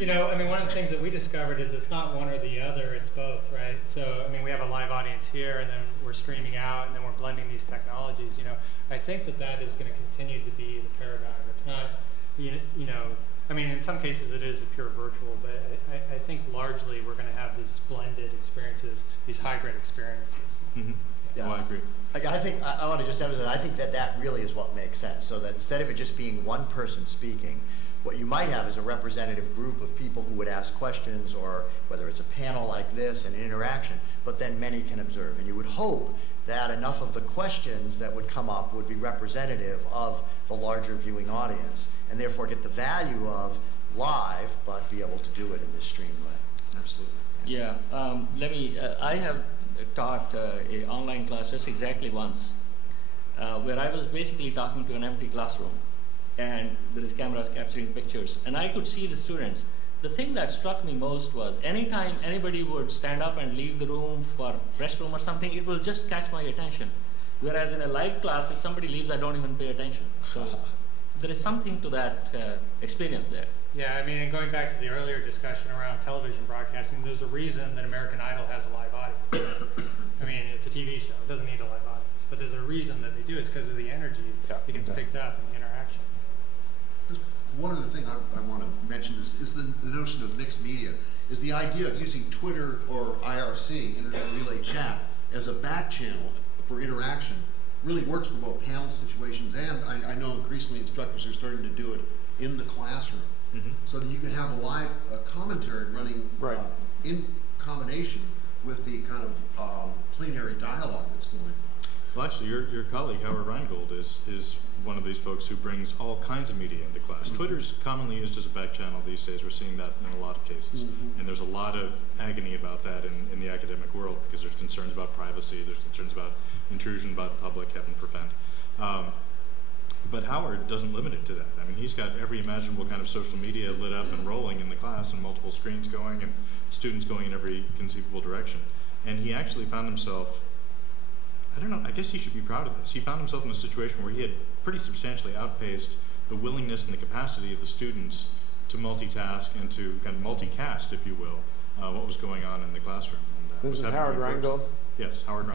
You know, I mean, one of the things that we discovered is it's not one or the other, it's both, right? So, I mean, we have a live audience here, and then we're streaming out, and then we're blending these technologies. You know, I think that that is going to continue to be the paradigm. It's not, you know, I mean, in some cases it is a pure virtual, but I think largely we're going to have these blended experiences, these hybrid experiences. Mm-hmm. Yeah. Oh, I agree. I think, I want to just emphasize, I think that that really is what makes sense. So that instead of it just being one person speaking, what you might have is a representative group of people who would ask questions, or whether it's a panel like this, an interaction, but then many can observe. And you would hope that enough of the questions that would come up would be representative of the larger viewing audience, and therefore get the value of live, but be able to do it in this streamed way. Absolutely. Yeah, let me, I have taught an online class just exactly once, where I was basically talking to an empty classroom, and there is cameras capturing pictures, and I could see the students. The thing that struck me most was anytime anybody would stand up and leave the room for restroom or something, it will just catch my attention. Whereas in a live class, if somebody leaves, I don't even pay attention. So there is something to that experience there. Yeah, I mean, and going back to the earlier discussion around television broadcasting, there's a reason that American Idol has a live audience. I mean, it's a TV show. It doesn't need a live audience. But there's a reason that they do. It's because of the energy that gets picked up and the interaction. One other thing I want to mention is the notion of mixed media, is the idea of using Twitter or IRC, Internet Relay Chat, as a back channel for interaction really works for both panel situations, and I know increasingly instructors are starting to do it in the classroom. Mm-hmm. So that you can have a live commentary running in combination with the kind of plenary dialogue that's going on. Well, actually, your colleague, Howard Rheingold, is one of these folks who brings all kinds of media into class. Mm-hmm. Twitter's commonly used as a back channel these days. We're seeing that in a lot of cases. Mm-hmm. And there's a lot of agony about that in the academic world, because there's concerns about privacy, there's concerns about intrusion by the public, heaven forfend. But Howard doesn't limit it to that. I mean, he's got every imaginable kind of social media lit up and rolling in the class, and multiple screens going, and students going in every conceivable direction. And he actually found himself, I don't know, I guess he should be proud of this. He found himself in a situation where he had pretty substantially outpaced the willingness and the capacity of the students to multitask and to kind of multicast, if you will, what was going on in the classroom. And, this is Howard Rheingold? Yes, Howard Rheingold.